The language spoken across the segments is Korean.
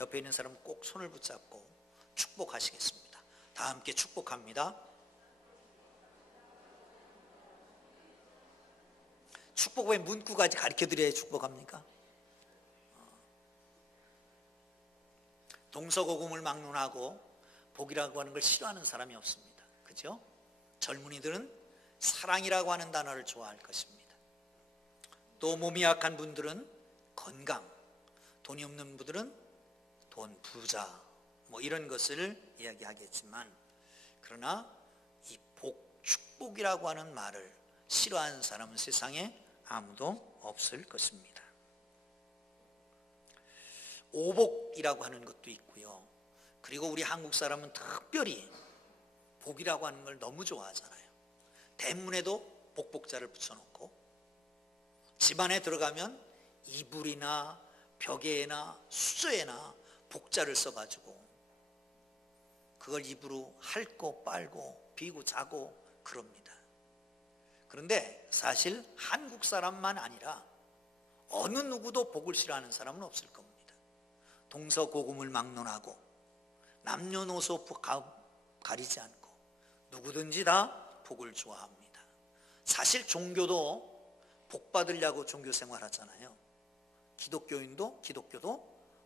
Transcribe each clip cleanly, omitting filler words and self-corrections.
옆에 있는 사람 꼭 손을 붙잡고 축복하시겠습니다. 다 함께 축복합니다. 축복의 문구까지 가르쳐드려야 축복합니까? 동서고금을 막론하고 복이라고 하는 걸 싫어하는 사람이 없습니다. 그죠? 젊은이들은 사랑이라고 하는 단어를 좋아할 것입니다. 또 몸이 약한 분들은 건강, 돈이 없는 분들은 돈, 부자, 뭐 이런 것을 이야기하겠지만, 그러나 이 복, 축복이라고 하는 말을 싫어하는 사람은 세상에 아무도 없을 것입니다. 오복이라고 하는 것도 있고요. 그리고 우리 한국 사람은 특별히 복이라고 하는 걸 너무 좋아하잖아요. 대문에도 복복자를 붙여놓고, 집안에 들어가면 이불이나 벽에나 수저에나 복자를 써가지고 그걸 입으로 핥고 빨고 비고 자고 그럽니다. 그런데 사실 한국 사람만 아니라 어느 누구도 복을 싫어하는 사람은 없을 겁니다. 동서고금을 막론하고 남녀노소 가리지 않고 누구든지 다 복을 좋아합니다. 사실 종교도 복 받으려고 종교 생활하잖아요. 기독교도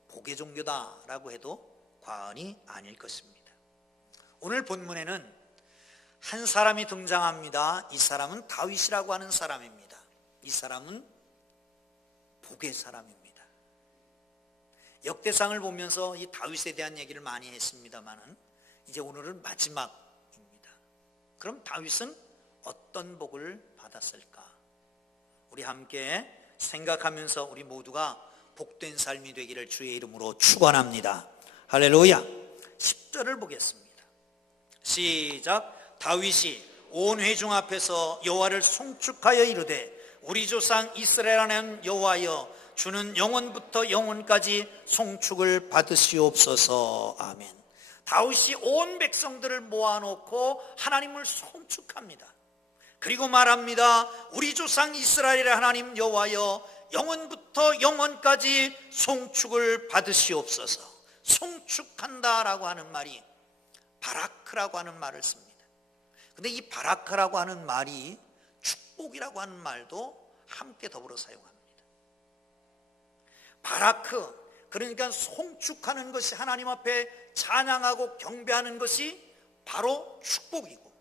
복의 종교다라고 해도 과언이 아닐 것입니다. 오늘 본문에는 한 사람이 등장합니다. 이 사람은 다윗이라고 하는 사람입니다. 이 사람은 복의 사람입니다. 역대상을 보면서 이 다윗에 대한 얘기를 많이 했습니다만은 이제 오늘은 마지막입니다. 그럼 다윗은 어떤 복을 받았을까? 우리 함께 생각하면서 우리 모두가 복된 삶이 되기를 주의 이름으로 축원합니다. 할렐루야. 10절을 보겠습니다. 시작. 다윗이 온 회중 앞에서 여호와를 송축하여 이르되 우리 조상 이스라엘 하나님 여호와여 주는 영원부터 영원까지 송축을 받으시옵소서. 아멘. 다윗이 온 백성들을 모아놓고 하나님을 송축합니다. 그리고 말합니다. 우리 조상 이스라엘의 하나님 여호와여 영원부터 영원까지 송축을 받으시옵소서. 송축한다라고 하는 말이 바라크라고 하는 말을 씁니다. 근데 이 바라크라고 하는 말이 축복이라고 하는 말도 함께 더불어 사용합니다. 바라크, 그러니까 송축하는 것이, 하나님 앞에 찬양하고 경배하는 것이 바로 축복이고,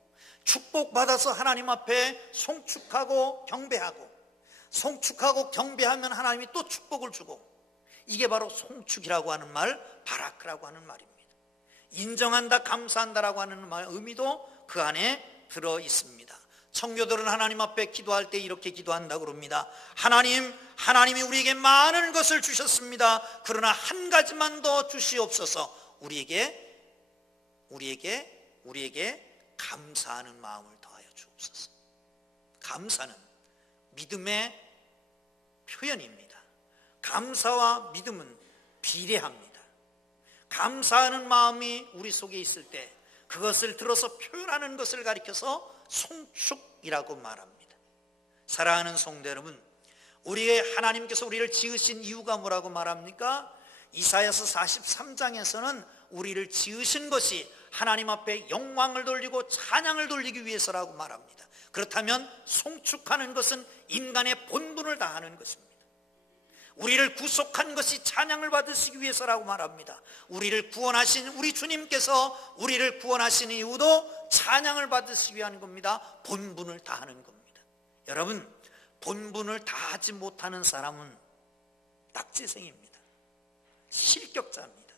축복받아서 하나님 앞에 송축하고 경배하고, 송축하고 경배하면 하나님이 또 축복을 주고, 이게 바로 송축이라고 하는 말, 바라크라고 하는 말입니다. 인정한다, 감사한다라고 하는 말, 의미도 그 안에 들어 있습니다. 청교도는 하나님 앞에 기도할 때 이렇게 기도한다고 그럽니다. 하나님이 우리에게 많은 것을 주셨습니다. 그러나 한 가지만 더 주시옵소서. 우리에게 감사하는 마음을 더하여 주옵소서. 감사는 믿음의 표현입니다. 감사와 믿음은 비례합니다. 감사하는 마음이 우리 속에 있을 때 그것을 들어서 표현하는 것을 가리켜서 송축이라고 말합니다. 사랑하는 성도 여러분, 우리의 하나님께서 우리를 지으신 이유가 뭐라고 말합니까? 이사야서 43장에서는 우리를 지으신 것이 하나님 앞에 영광을 돌리고 찬양을 돌리기 위해서라고 말합니다. 그렇다면 송축하는 것은 인간의 본분을 다하는 것입니다. 우리를 구속한 것이 찬양을 받으시기 위해서라고 말합니다. 우리를 구원하신 우리 주님께서 우리를 구원하신 이유도 찬양을 받으시기 위한 겁니다. 본분을 다하는 겁니다. 여러분, 본분을 다하지 못하는 사람은 낙제생입니다. 실격자입니다.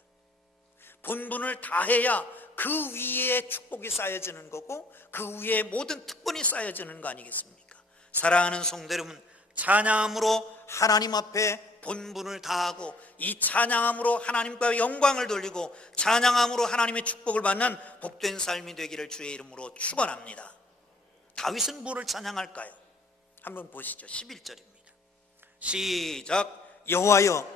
본분을 다해야 그 위에 축복이 쌓여지는 거고 그 위에 모든 특권이 쌓여지는 거 아니겠습니까? 사랑하는 성도 여러분, 찬양함으로 하나님 앞에 본분을 다하고 이 찬양함으로 하나님과 영광을 돌리고 찬양함으로 하나님의 축복을 받는 복된 삶이 되기를 주의 이름으로 축원합니다. 다윗은 뭐를 찬양할까요? 한번 보시죠. 11절입니다. 시작. 여호와여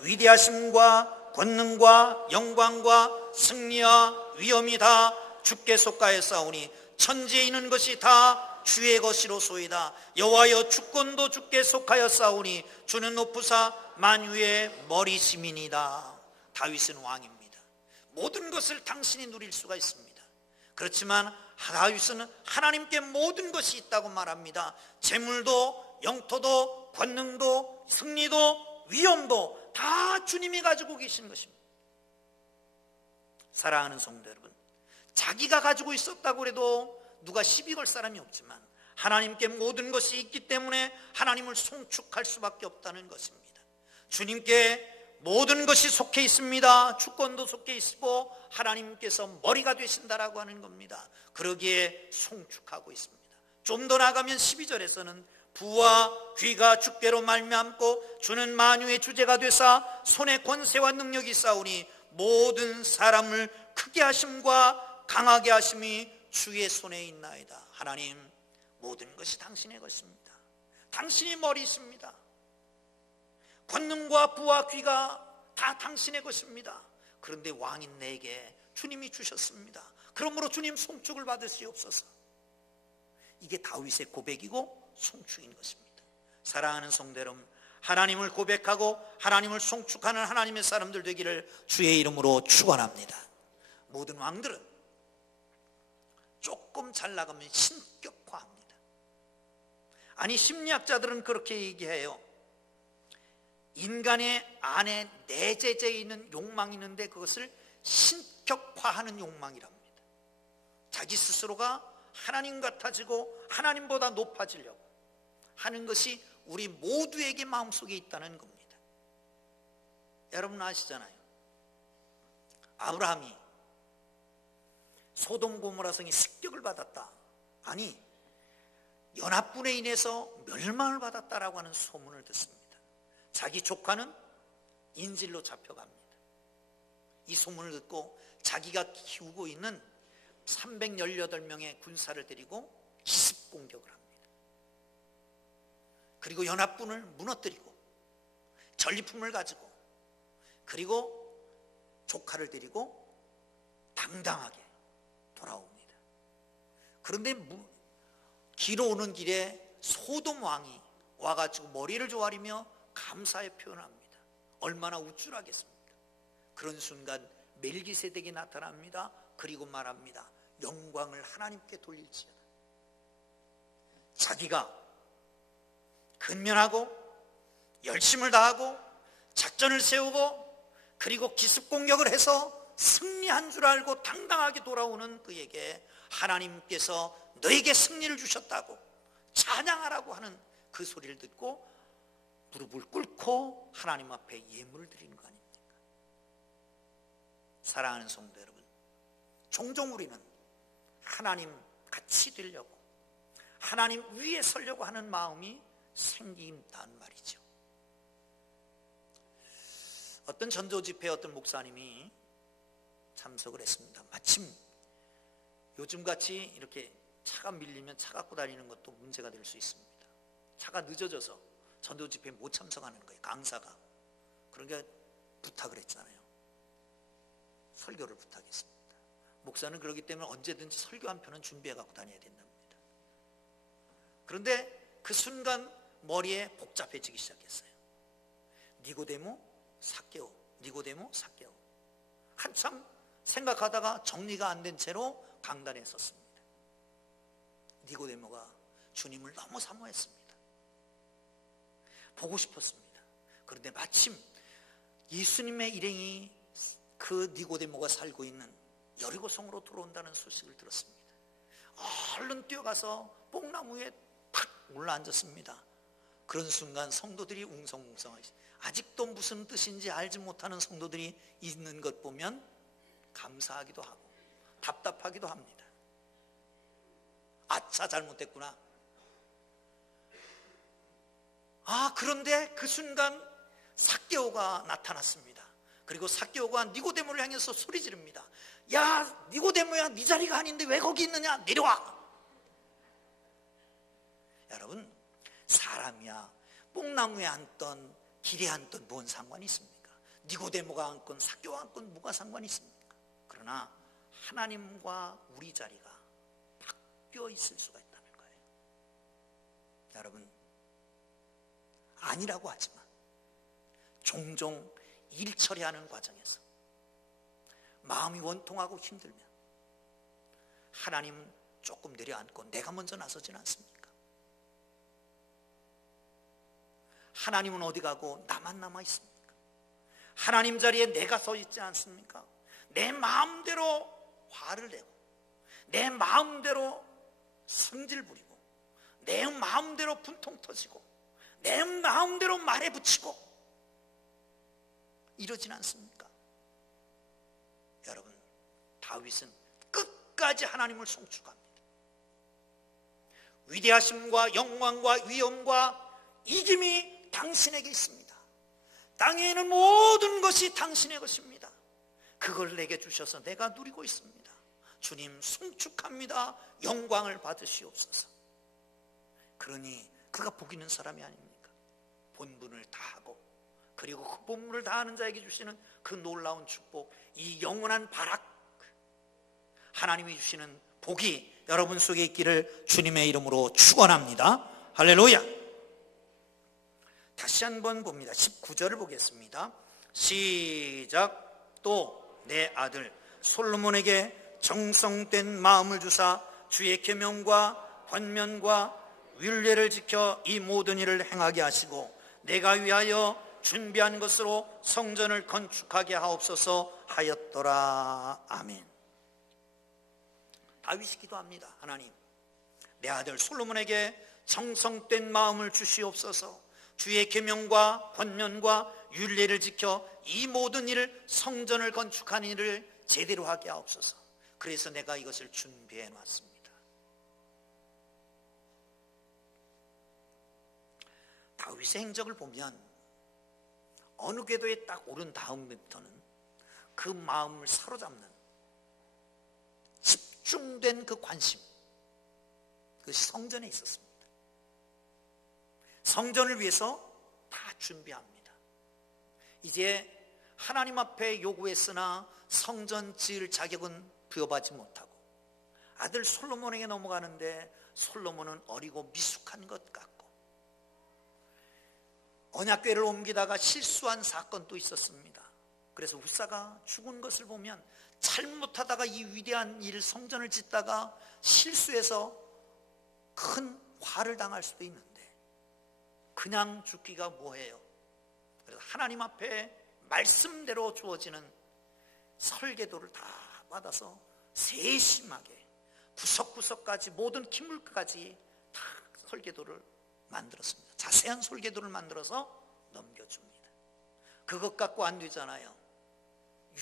위대하심과 권능과 영광과 승리와 위엄이 다 주께 속하였사오니 천지에 있는 것이 다 주의 것이로소이다. 여호와여 주권도 주께 속하였사오니 주는 높으사 만유의 머리심이니이다. 다윗은 왕입니다. 모든 것을 당신이 누릴 수가 있습니다. 그렇지만 다윗은 하나님께 모든 것이 있다고 말합니다. 재물도 영토도 권능도 승리도 위엄도 다 주님이 가지고 계신 것입니다. 사랑하는 성도 여러분, 자기가 가지고 있었다고 해도 누가 시비 걸 사람이 없지만 하나님께 모든 것이 있기 때문에 하나님을 송축할 수밖에 없다는 것입니다. 주님께 모든 것이 속해 있습니다. 주권도 속해 있고 하나님께서 머리가 되신다라고 하는 겁니다. 그러기에 송축하고 있습니다. 좀 더 나가면 12절에서는 부와 귀가 주께로 말미암고 주는 만유의 주제가 되사 손에 권세와 능력이 있사오니 모든 사람을 크게 하심과 강하게 하심이 주의 손에 있나이다. 하나님, 모든 것이 당신의 것입니다. 당신이 머리이십니다. 권능과 부와 귀가 다 당신의 것입니다. 그런데 왕인 내게 주님이 주셨습니다. 그러므로 주님 송축을 받으시옵소서. 이게 다윗의 고백이고 송축인 것입니다. 사랑하는 성도 여러분, 하나님을 고백하고 하나님을 송축하는 하나님의 사람들 되기를 주의 이름으로 축원합니다. 모든 왕들은 조금 잘 나가면 신격화합니다. 아니, 심리학자들은 그렇게 얘기해요. 인간의 안에 내재되어 있는 욕망이 있는데 그것을 신격화하는 욕망이랍니다. 자기 스스로가 하나님 같아지고 하나님보다 높아지려고 하는 것이 우리 모두에게 마음속에 있다는 겁니다. 여러분 아시잖아요. 아브라함이 소돔 고모라 성이 습격을 받았다, 아니 연합군에 인해서 멸망을 받았다라고 하는 소문을 듣습니다. 자기 조카는 인질로 잡혀갑니다. 이 소문을 듣고 자기가 키우고 있는 318명의 군사를 데리고 기습 공격을 합니다. 그리고 연합군을 무너뜨리고 전리품을 가지고 그리고 조카를 데리고 당당하게 돌아옵니다. 그런데 길어 오는 길에 소돔 왕이 와가지고 머리를 조아리며 감사의 표현을 합니다. 얼마나 우쭐하겠습니까? 그런 순간 멜기세덱이 나타납니다. 그리고 말합니다. 영광을 하나님께 돌릴지어다. 자기가 근면하고 열심을 다하고 작전을 세우고 그리고 기습 공격을 해서 승리한 줄 알고 당당하게 돌아오는 그에게 하나님께서 너에게 승리를 주셨다고 찬양하라고 하는 그 소리를 듣고 무릎을 꿇고 하나님 앞에 예물을 드리는 거 아닙니까? 사랑하는 성도 여러분, 종종 우리는 하나님 같이 되려고 하나님 위에 서려고 하는 마음이 생긴다는 말이죠. 어떤 전도 집회에 어떤 목사님이 참석을 했습니다. 마침 요즘같이 이렇게 차가 밀리면 차 갖고 다니는 것도 문제가 될 수 있습니다. 차가 늦어져서 전도 집회에 못 참석하는 거예요. 강사가. 그러니까 부탁을 했잖아요. 설교를 부탁했습니다. 목사는 그렇기 때문에 언제든지 설교 한 편은 준비해 갖고 다녀야 된답니다. 그런데 그 순간 머리에 복잡해지기 시작했어요. 니고데모, 삭개오, 니고데모, 삭개오. 한참 생각하다가 정리가 안 된 채로 강단에 섰습니다. 니고데모가 주님을 너무 사모했습니다. 보고 싶었습니다. 그런데 마침 예수님의 일행이 그 니고데모가 살고 있는 여리고성으로 들어온다는 소식을 들었습니다. 얼른 뛰어가서 뽕나무에 탁 올라앉았습니다. 그런 순간 성도들이 웅성웅성하시, 아직도 무슨 뜻인지 알지 못하는 성도들이 있는 것 보면 감사하기도 하고 답답하기도 합니다. 아차, 잘못됐구나. 그런데 그 순간 삭개오가 나타났습니다. 그리고 삭개오가 니고데모를 향해서 소리 지릅니다. 야, 니고데모야, 네 자리가 아닌데 왜 거기 있느냐, 내려와. 여러분, 사람이야 뽕나무에 앉던 길에 앉던 뭔 상관이 있습니까? 니고데모가 앉건 삭개오가 앉건 뭐가 상관이 있습니까? 그러나 하나님과 우리 자리가 바뀌어 있을 수가 있다는 거예요. 여러분, 아니라고 하지만 종종 일 처리하는 과정에서 마음이 원통하고 힘들면 하나님은 조금 내려앉고 내가 먼저 나서진 않습니까? 하나님은 어디 가고 나만 남아 있습니까? 하나님 자리에 내가 서 있지 않습니까? 내 마음대로 화를 내고 내 마음대로 성질 부리고 내 마음대로 분통 터지고 내 마음대로 말에 붙이고 이러진 않습니까? 여러분, 다윗은 끝까지 하나님을 송축합니다. 위대하심과 영광과 위엄과 이김이 당신에게 있습니다. 땅에 있는 모든 것이 당신의 것입니다. 그걸 내게 주셔서 내가 누리고 있습니다. 주님 송축합니다. 영광을 받으시옵소서. 그러니 그가 복 있는 사람이 아닙니까? 본분을 다하고 그리고 그 본분을 다하는 자에게 주시는 그 놀라운 축복, 이 영원한 발악, 하나님이 주시는 복이 여러분 속에 있기를 주님의 이름으로 축원합니다. 할렐루야. 다시 한번 봅니다. 19절을 보겠습니다. 시작. 또 내 아들 솔로몬에게 정성된 마음을 주사 주의 계명과 권면과 율례를 지켜 이 모든 일을 행하게 하시고 내가 위하여 준비한 것으로 성전을 건축하게 하옵소서 하였더라. 아멘. 다윗이 기도합니다. 하나님, 내 아들 솔로몬에게 정성된 마음을 주시옵소서. 주의 계명과 권면과 율례를 지켜 이 모든 일을, 성전을 건축하는 일을 제대로 하게 하옵소서. 그래서 내가 이것을 준비해 놨습니다. 다윗의 행적을 보면 어느 궤도에 딱 오른 다음부터는 그 마음을 사로잡는 집중된 그 관심, 그것이 성전에 있었습니다. 성전을 위해서 다 준비합니다. 이제 하나님 앞에 요구했으나 성전 지을 자격은 부여받지 못하고 아들 솔로몬에게 넘어가는데 솔로몬은 어리고 미숙한 것 같고 언약궤를 옮기다가 실수한 사건도 있었습니다. 그래서 우사가 죽은 것을 보면 잘못하다가 이 위대한 일, 성전을 짓다가 실수해서 큰 화를 당할 수도 있는데 그냥 죽기가 뭐해요. 그래서 하나님 앞에 말씀대로 주어지는 설계도를 다 받아서 세심하게 구석구석까지 모든 기물까지 다 설계도를 만들었습니다. 자세한 설계도를 만들어서 넘겨줍니다. 그것 갖고 안 되잖아요.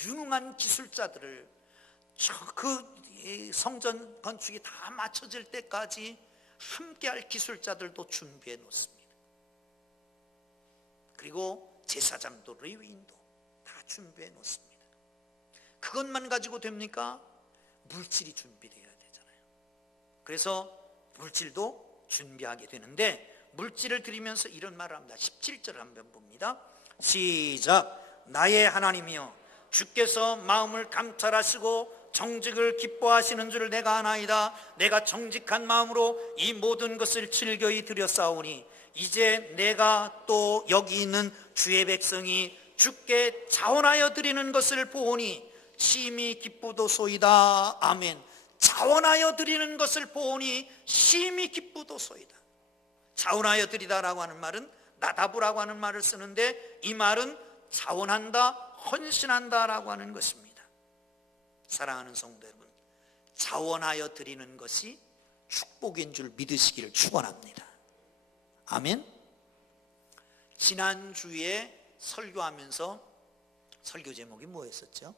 유능한 기술자들을 그 성전 건축이 다 맞춰질 때까지 함께할 기술자들도 준비해 놓습니다. 그리고 제사장도 레위인도 다 준비해 놓습니다. 그것만 가지고 됩니까? 물질이 준비되어야 되잖아요. 그래서 물질도 준비하게 되는데 물질을 드리면서 이런 말을 합니다. 17절 한번 봅니다. 시작. 나의 하나님이여 주께서 마음을 감찰하시고 정직을 기뻐하시는 줄 내가 아나이다. 내가 정직한 마음으로 이 모든 것을 즐거이 드렸사오니 이제 내가 또 여기 있는 주의 백성이 주께 자원하여 드리는 것을 보오니 심히 기쁘도소이다. 아멘. 자원하여 드리는 것을 보오니 심히 기쁘도소이다. 자원하여 드리다라고 하는 말은 나다부라고 하는 말을 쓰는데 이 말은 자원한다, 헌신한다라고 하는 것입니다. 사랑하는 성도 여러분, 자원하여 드리는 것이 축복인 줄 믿으시기를 축원합니다. 아멘. 지난주에 설교하면서 설교 제목이 뭐였었죠?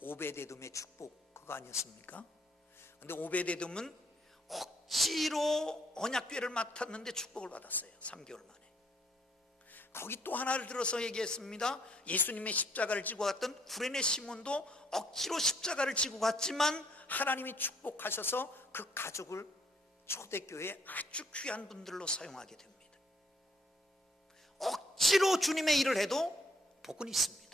오베데돔의 축복, 그거 아니었습니까? 근데 오베데돔은 억지로 언약궤를 맡았는데 축복을 받았어요. 3개월 만에. 거기 또 하나를 들어서 얘기했습니다. 예수님의 십자가를 지고 갔던 구레네 시몬도 억지로 십자가를 지고 갔지만 하나님이 축복하셔서 그 가족을 초대교회에 아주 귀한 분들로 사용하게 됩니다. 억지로 주님의 일을 해도 복은 있습니다.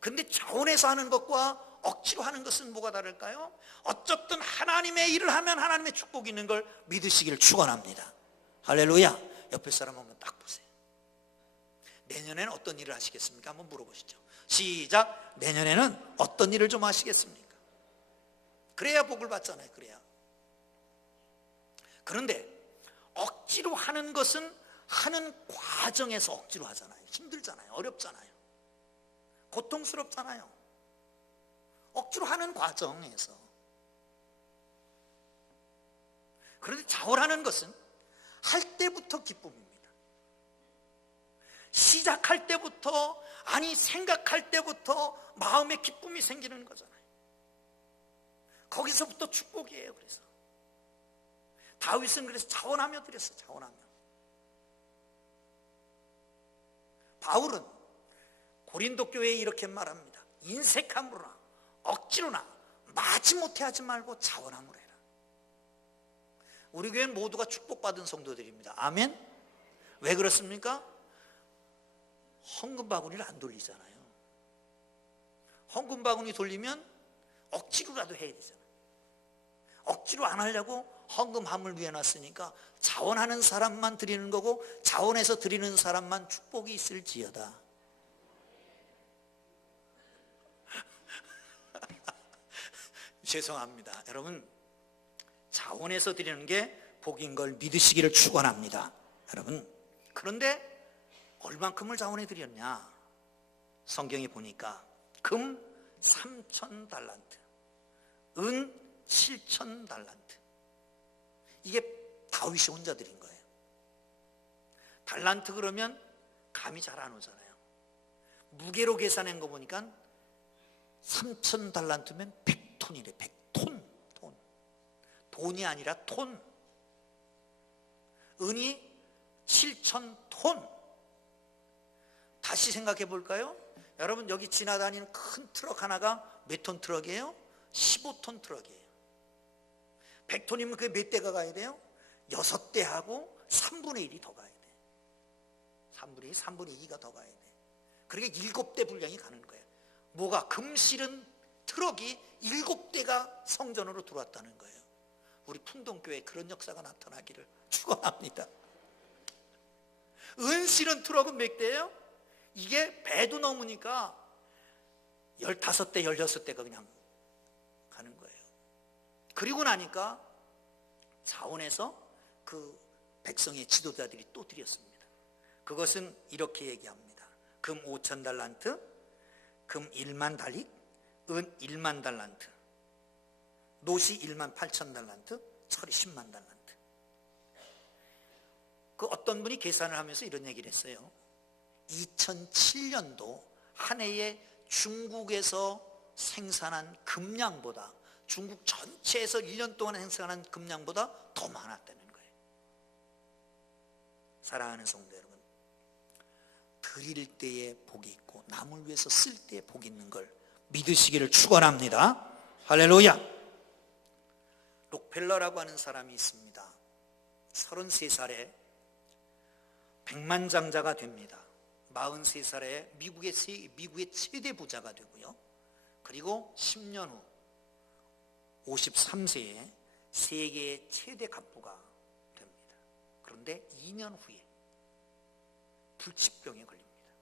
근데 자원해서 하는 것과 억지로 하는 것은 뭐가 다를까요? 어쨌든 하나님의 일을 하면 하나님의 축복이 있는 걸 믿으시기를 축원합니다. 할렐루야. 옆에 사람 한번 딱 보세요. 내년에는 어떤 일을 하시겠습니까? 한번 물어보시죠. 시작. 내년에는 어떤 일을 좀 하시겠습니까? 그래야 복을 받잖아요. 그래야. 그런데 억지로 하는 것은 하는 과정에서 억지로 하잖아요. 힘들잖아요. 어렵잖아요. 고통스럽잖아요. 억지로 하는 과정에서. 그런데 자원하는 것은 할 때부터 기쁨입니다. 시작할 때부터, 아니 생각할 때부터 마음에 기쁨이 생기는 거잖아요. 거기서부터 축복이에요. 그래서 다윗은 그래서 자원하며 드렸어요. 자원하며. 바울은 고린도 교회에 이렇게 말합니다. 인색함으로나 억지로나 마지못해 하지 말고 자원함으로 해라. 우리 교회는 모두가 축복받은 성도들입니다. 아멘. 왜 그렇습니까? 헌금 바구니를 안 돌리잖아요. 헌금 바구니 돌리면 억지로라도 해야 되잖아요. 억지로 안 하려고 헌금함을 위해 놨으니까 자원하는 사람만 드리는 거고, 자원해서 드리는 사람만 축복이 있을지어다. 죄송합니다. 여러분, 자원해서 드리는 게 복인 걸 믿으시기를 축원합니다. 여러분, 그런데 얼만큼을 자원해 드렸냐? 성경에 보니까 금 3,000달란트, 은 7,000달란트. 이게 다윗이 혼자 드린 거예요. 달란트 그러면 감이 잘 안 오잖아요. 무게로 계산한 거 보니까 3,000달란트면 100톤이래. 100톤. 돈이 아니라 톤. 은이 7,000톤. 다시 생각해 볼까요? 여러분, 여기 지나다니는 큰 트럭 하나가 몇 톤 트럭이에요? 15톤 트럭이에요. 100톤이면 그게 몇 대가 가야 돼요? 6대하고 3분의 1이 더 가야 돼. 3분의 2가 더 가야 돼. 그러니까 7대 분량이 가는 거예요. 뭐가? 금 실은 트럭이 7대가 성전으로 들어왔다는 거예요. 우리 풍동교회에 그런 역사가 나타나기를 축원합니다. 은 실은 트럭은 몇 대예요? 이게 배도 넘으니까 15대, 16대가 그냥 가는 거예요. 그리고 나니까 자원해서 그 백성의 지도자들이 또 드렸습니다. 그것은 이렇게 얘기합니다. 금 5,000달란트, 금 1만 달릭, 은 1만 달란트, 노시 1만 8,000달란트, 철이 10만 달란트. 그 어떤 분이 계산을 하면서 이런 얘기를 했어요. 2007년도 한 해에 중국에서 생산한 금량보다, 중국 전체에서 1년 동안 생산한 금량보다 더 많았다는 거예요. 사랑하는 성도 여러분, 드릴 때에 복이 있고 남을 위해서 쓸 때에 복이 있는 걸 믿으시기를 축원합니다. 할렐루야. 록펠러라고 하는 사람이 있습니다. 33살에 백만장자가 됩니다. 43살에 미국의 최대 부자가 되고요. 그리고 10년 후 53세에 세계의 최대 갑부가 됩니다. 그런데 2년 후에 불치병에 걸립니다.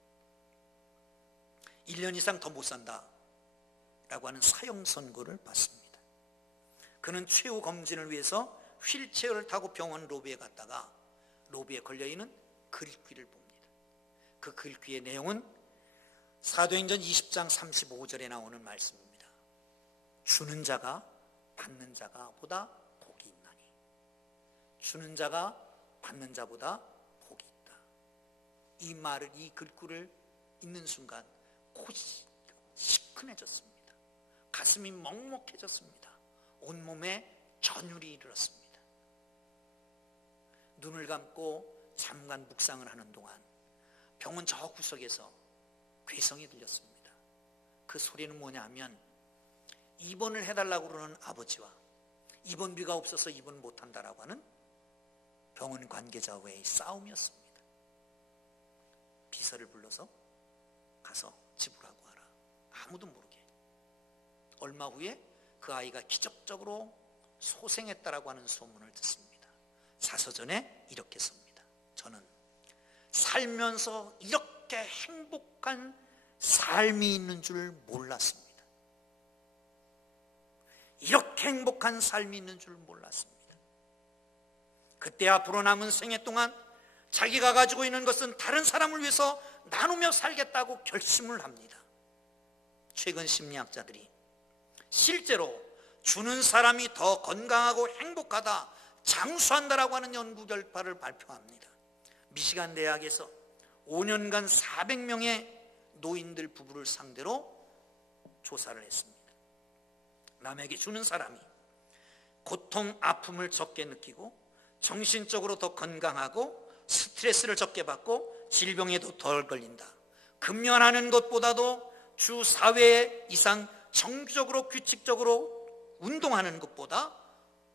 1년 이상 더 못 산다 라고 하는 사형 선고를 받습니다. 그는 최후 검진을 위해서 휠체어를 타고 병원 로비에 갔다가 로비에 걸려있는 글귀를 봅니다. 그 글귀의 내용은 사도행전 20장 35절에 나오는 말씀입니다. 주는 자가 받는 자가 보다 복이 있나니, 주는 자가 받는 자보다 복이 있다. 이 말을, 이 글귀를 읽는 순간 코가 시큰해졌습니다. 가슴이 먹먹해졌습니다. 온몸에 전율이 일었습니다. 눈을 감고 잠깐 묵상을 하는 동안 병원 저 구석에서 괴성이 들렸습니다. 그 소리는 뭐냐 하면 입원을 해달라고 그러는 아버지와 입원비가 없어서 입원 못한다라고 하는 병원 관계자와의 싸움이었습니다. 비서를 불러서 가서 지불하고 하라. 아무도 모르게. 얼마 후에 그 아이가 기적적으로 소생했다라고 하는 소문을 듣습니다. 자서전에 이렇게 씁니다. 저는 살면서 이렇게 이렇게 행복한 삶이 있는 줄 몰랐습니다. 이렇게 행복한 삶이 있는 줄 몰랐습니다. 그때 앞으로 남은 생애 동안 자기가 가지고 있는 것은 다른 사람을 위해서 나누며 살겠다고 결심을 합니다. 최근 심리학자들이 실제로 주는 사람이 더 건강하고 행복하다, 장수한다라고 하는 연구 결과를 발표합니다. 미시간 대학에서 5년간 400명의 노인들 부부를 상대로 조사를 했습니다. 남에게 주는 사람이 고통, 아픔을 적게 느끼고 정신적으로 더 건강하고 스트레스를 적게 받고 질병에도 덜 걸린다. 금연하는 것보다도 주 4회 이상 정기적으로 규칙적으로 운동하는 것보다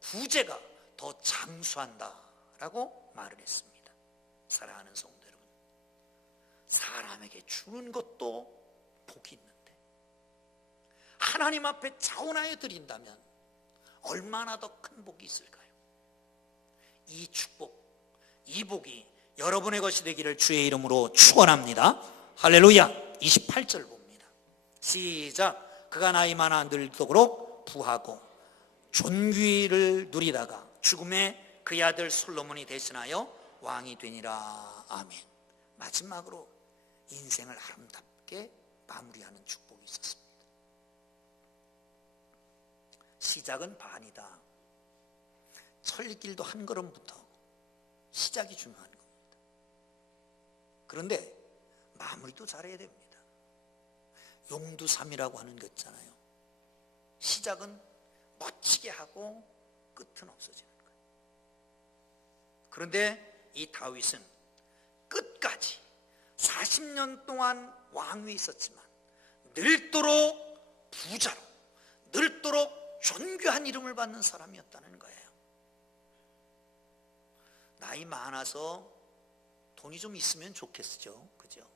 구제가 더 장수한다라고 말을 했습니다. 사랑하는 성도 여러분, 사람에게 주는 것도 복이 있는데 하나님 앞에 자원하여 드린다면 얼마나 더 큰 복이 있을까요? 이 축복, 이 복이 여러분의 것이 되기를 주의 이름으로 축원합니다. 할렐루야. 28절 봅니다. 시작. 그가 나이 많아 늙도록 부하고 존귀를 누리다가 죽음에 그의 아들 솔로몬이 대신하여 왕이 되니라. 아멘. 마지막으로 인생을 아름답게 마무리하는 축복이 있었습니다. 시작은 반이다. 천리길도 한 걸음부터 시작이 중요한 겁니다. 그런데 마무리도 잘해야 됩니다. 용두삼이라고 하는 거 있잖아요. 시작은 멋지게 하고 끝은 없어지는 거예요. 그런데 이 다윗은 끝까지 40년 동안 왕위에 있었지만 늙도록 부자로, 늙도록 존귀한 이름을 받는 사람이었다는 거예요. 나이 많아서 돈이 좀 있으면 좋겠죠, 그죠?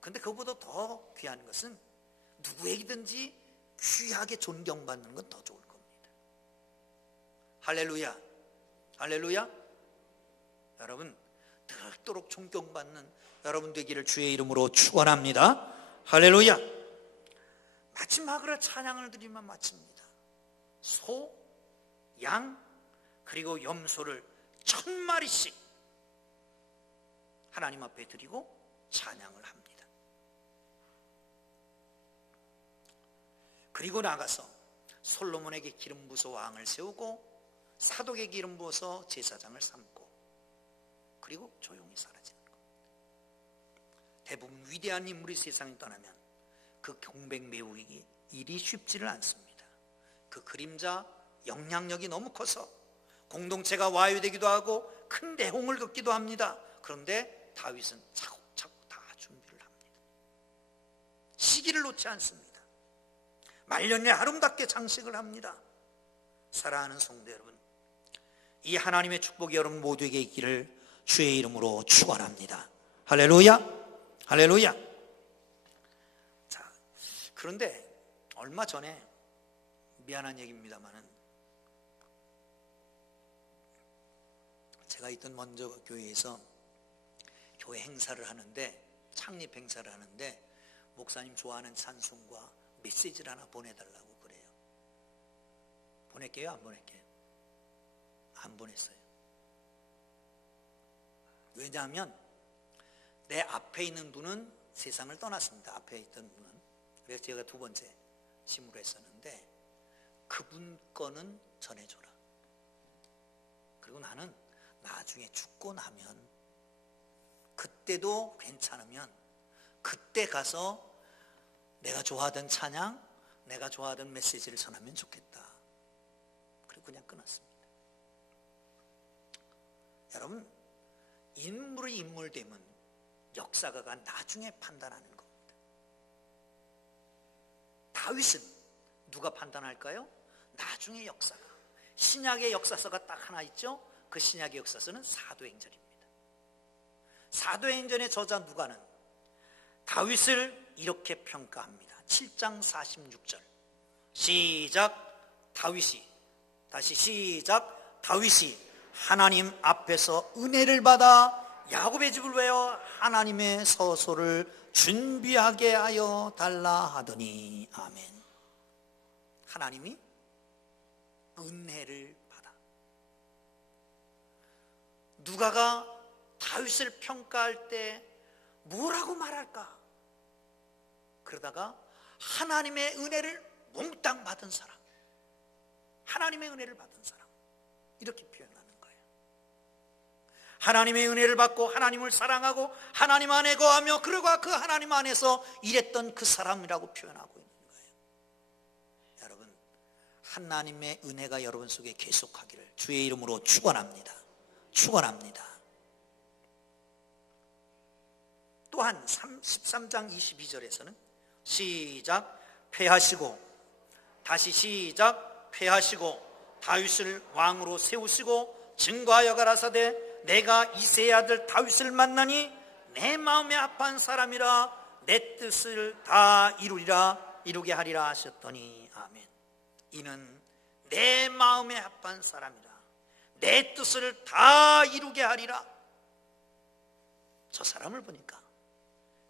근데 그보다 더 귀한 것은 누구에게든지 귀하게 존경받는 건 더 좋을 겁니다. 할렐루야, 할렐루야. 여러분, 늙도록 존경받는 여러분 되기를 주의 이름으로 축원합니다. 할렐루야. 마지막으로 찬양을 드리면 마칩니다. 소, 양, 그리고 염소를 1000마리씩 하나님 앞에 드리고 찬양을 합니다. 그리고 나가서 솔로몬에게 기름 부어서 왕을 세우고 사독에게 기름 부어서 제사장을 삼고 그리고 조용히 사라지는 것. 대부분 위대한 인물이 세상을 떠나면 그 공백 메우기 일이 쉽지를 않습니다. 그 그림자 영향력이 너무 커서 공동체가 와해되기도 하고 큰 내홍을 겪기도 합니다. 그런데 다윗은 차곡차곡 다 준비를 합니다. 시기를 놓지 않습니다. 말년에 아름답게 장식을 합니다. 사랑하는 성도 여러분, 이 하나님의 축복이 여러분 모두에게 있기를 주의 이름으로 축원합니다. 할렐루야, 할렐루야. 자, 그런데 얼마 전에 미안한 얘기입니다만은 제가 있던 먼저 교회에서 교회 행사를 하는데, 창립 행사를 하는데 목사님 좋아하는 찬송과 메시지를 하나 보내달라고 그래요. 보낼게요, 안 보낼게요? 안 보냈어요. 왜냐하면 내 앞에 있는 분은 세상을 떠났습니다. 앞에 있던 분은. 그래서 제가 두 번째 심으로 했었는데 그분 거는 전해줘라. 그리고 나는 나중에 죽고 나면 그때도 괜찮으면 그때 가서 내가 좋아하던 찬양, 내가 좋아하던 메시지를 전하면 좋겠다. 그리고 그냥 끊었습니다. 여러분, 인물이 인물되면 역사가가 나중에 판단하는 겁니다. 다윗은 누가 판단할까요? 나중에 역사가. 신약의 역사서가 딱 하나 있죠. 그 신약의 역사서는 사도행전입니다. 사도행전의 저자 누가는 다윗을 이렇게 평가합니다. 7장 46절 시작. 다윗이, 다시 시작. 다윗이 하나님 앞에서 은혜를 받아 야곱의 집을 왜요? 하나님의 서소를 준비하게 하여 달라 하더니. 아멘. 하나님이 은혜를 받아. 누가가 다윗을 평가할 때 뭐라고 말할까? 그러다가 하나님의 은혜를 몽땅 받은 사람, 하나님의 은혜를 받은 사람, 이렇게 표현하는 거예요. 하나님의 은혜를 받고 하나님을 사랑하고 하나님 안에 거하며 그러고 그 하나님 안에서 일했던 그 사람이라고 표현하고 있는 거예요. 여러분, 하나님의 은혜가 여러분 속에 계속하기를 주의 이름으로 축원합니다. 축원합니다. 또한 13장 22절에서는 시작, 패하시고 다시 시작, 패하시고 다윗을 왕으로 세우시고 증거하여 가라사대 내가 이새의 아들 다윗을 만나니 내 마음에 합한 사람이라 내 뜻을 다 이루게 하리라 하셨더니. 아멘. 이는 내 마음에 합한 사람이라 내 뜻을 다 이루게 하리라. 저 사람을 보니까,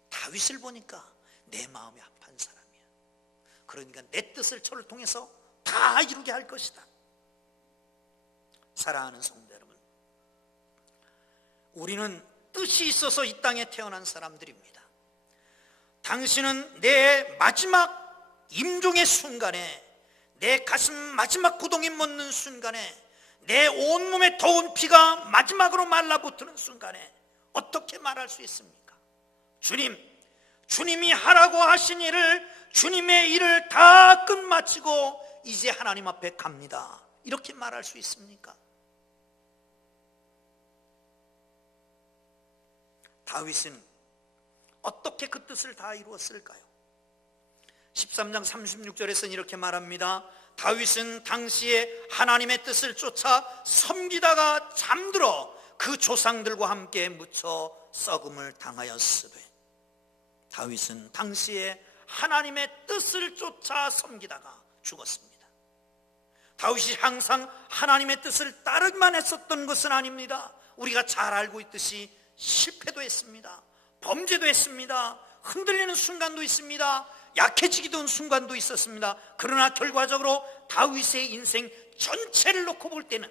다윗을 보니까 내 마음에 합한 사람이야. 그러니까 내 뜻을 저를 통해서 다 이루게 할 것이다. 사랑하는 성도 여러분, 우리는 뜻이 있어서 이 땅에 태어난 사람들입니다. 당신은 내 마지막 임종의 순간에, 내 가슴 마지막 구덩이 묻는 순간에, 내 온몸에 더운 피가 마지막으로 말라붙는 순간에 어떻게 말할 수 있습니까? 주님이 하라고 하신 일을, 주님의 일을 다 끝마치고 이제 하나님 앞에 갑니다, 이렇게 말할 수 있습니까? 다윗은 어떻게 그 뜻을 다 이루었을까요? 13장 36절에서는 이렇게 말합니다. 다윗은 당시에 하나님의 뜻을 쫓아 섬기다가 잠들어 그 조상들과 함께 묻혀 썩음을 당하였으되. 다윗은 당시에 하나님의 뜻을 쫓아 섬기다가 죽었습니다. 다윗이 항상 하나님의 뜻을 따르기만 했었던 것은 아닙니다. 우리가 잘 알고 있듯이 실패도 했습니다. 범죄도 했습니다. 흔들리는 순간도 있습니다. 약해지기도 한 순간도 있었습니다. 그러나 결과적으로 다윗의 인생 전체를 놓고 볼 때는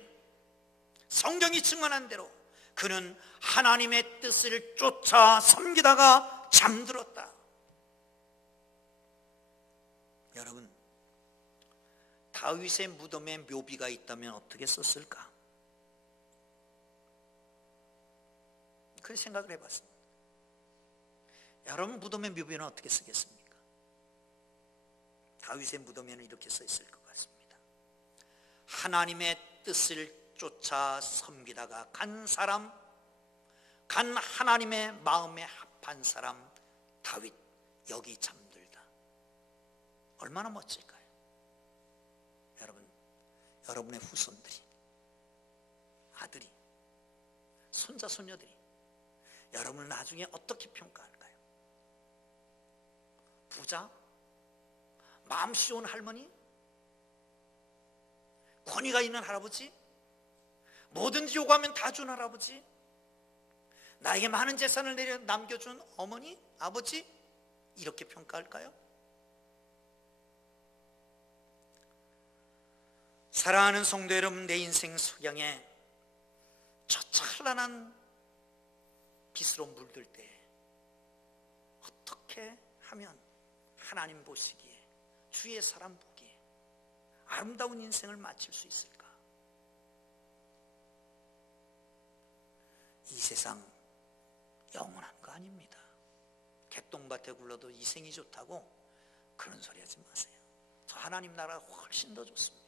성경이 증언한 대로 그는 하나님의 뜻을 쫓아 섬기다가 잠들었다. 여러분, 다윗의 무덤에 묘비가 있다면 어떻게 썼을까? 그런 생각을 해봤습니다. 여러분, 무덤의 묘비는 어떻게 쓰겠습니까? 다윗의 무덤에는 이렇게 써 있을 것 같습니다. 하나님의 뜻을 쫓아 섬기다가 간 사람, 간 하나님의 마음에 합한 사람 다윗, 여기 잠들다. 얼마나 멋질까요? 여러분, 여러분의 후손들이, 아들이, 손자, 손녀들이 여러분을 나중에 어떻게 평가할까요? 부자? 마음 쉬운 할머니? 권위가 있는 할아버지? 뭐든지 요구하면 다 준 할아버지? 나에게 많은 재산을 남겨준 어머니? 아버지? 이렇게 평가할까요? 사랑하는 성도 여러분, 내 인생 석양에 저 찬란한 빛으로 물들 때 어떻게 하면 하나님 보시기에, 주의 사람 보기에 아름다운 인생을 마칠 수 있을까? 이 세상 영원한 거 아닙니다. 개똥밭에 굴러도 이 생이 좋다고 그런 소리 하지 마세요. 저 하나님 나라가 훨씬 더 좋습니다.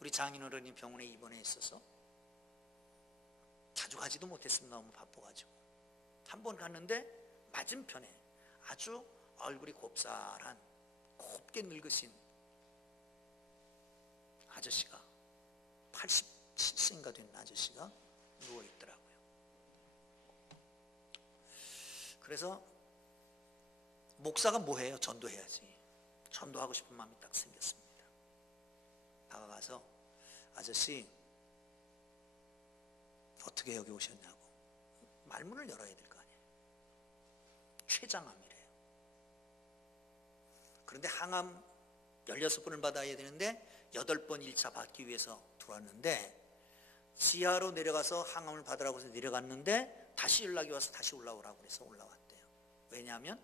우리 장인어른이 병원에 입원해 있어서 자주 가지도 못했습니다. 너무 바빠가지고. 한 번 갔는데 맞은편에 아주 얼굴이 곱살한, 곱게 늙으신 아저씨가, 87세인가 된 아저씨가 누워있더라고요. 그래서 목사가 뭐해요? 전도해야지. 전도하고 싶은 마음이 딱 생겼습니다. 다가가서, 아저씨 어떻게 여기 오셨냐고. 말문을 열어야 될 거 아니에요. 췌장암이래요. 그런데 항암 16번을 받아야 되는데 8번 1차 받기 위해서 들어왔는데 지하로 내려가서 항암을 받으라고 해서 내려갔는데 다시 연락이 와서 다시 올라오라고 해서 올라왔대요. 왜냐하면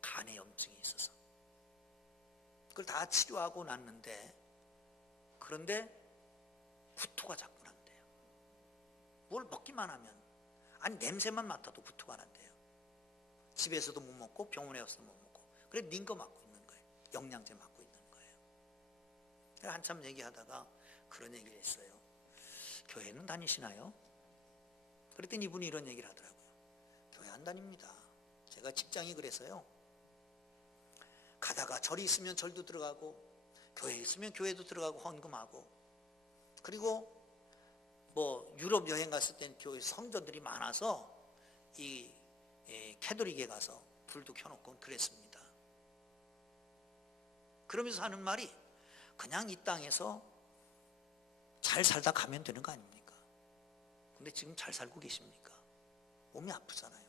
간에 염증이 있어서. 그걸 다 치료하고 났는데, 그런데 구토가 자꾸 난대요. 뭘 먹기만 하면, 아니 냄새만 맡아도 구토가 난대요. 집에서도 못 먹고 병원에 가서도 못 먹고. 그래 링거 맞고 있는 거예요. 영양제 맞고 있는 거예요. 그래서 한참 얘기하다가 그런 얘기를 했어요. 교회는 다니시나요? 그랬더니 이분이 이런 얘기를 하더라고요. 교회 안 다닙니다. 제가 직장이 그래서요, 가다가 절이 있으면 절도 들어가고 교회 있으면 교회도 들어가고 헌금하고, 그리고 뭐 유럽 여행 갔을 땐 교회 성전들이 많아서 이 캐톨릭에 가서 불도 켜놓고 그랬습니다. 그러면서 하는 말이, 그냥 이 땅에서 잘 살다 가면 되는 거 아닙니까? 근데 지금 잘 살고 계십니까? 몸이 아프잖아요.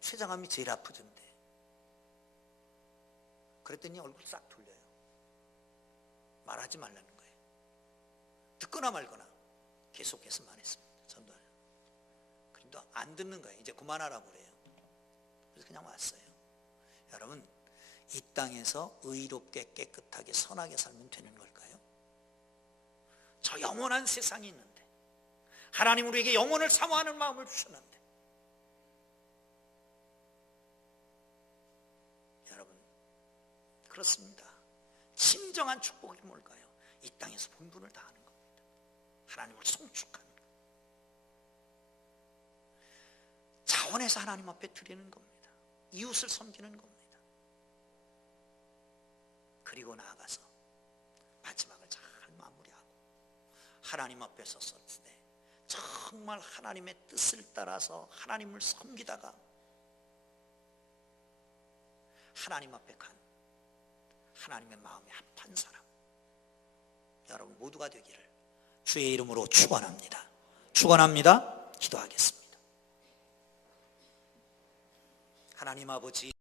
췌장암이 제일 아프던데. 그랬더니 얼굴 싹 돌려요. 말하지 말라는 거예요. 듣거나 말거나 계속해서 말했습니다. 전도하는. 그런데 안 듣는 거예요. 이제 그만하라고 그래요. 그래서 그냥 왔어요. 여러분, 이 땅에서 의롭게 깨끗하게 선하게 살면 되는 걸까요? 저 영원한 세상이 있는데, 하나님 우리에게 영혼을 사모하는 마음을 주셨는데, 여러분 그렇습니다. 진정한 축복이 뭘까요? 이 땅에서 본분을 다하는 겁니다. 하나님을 송축하는 것, 자원해서 하나님 앞에 드리는 겁니다. 이웃을 섬기는 겁니다. 그리고 나아가서 마지막을 잘 마무리하고 하나님 앞에 섰을 때 정말 하나님의 뜻을 따라서 하나님을 섬기다가 하나님 앞에 간 하나님의 마음에 합한 사람, 여러분 모두가 되기를 주의 이름으로 축원합니다. 축원합니다. 기도하겠습니다. 하나님 아버지,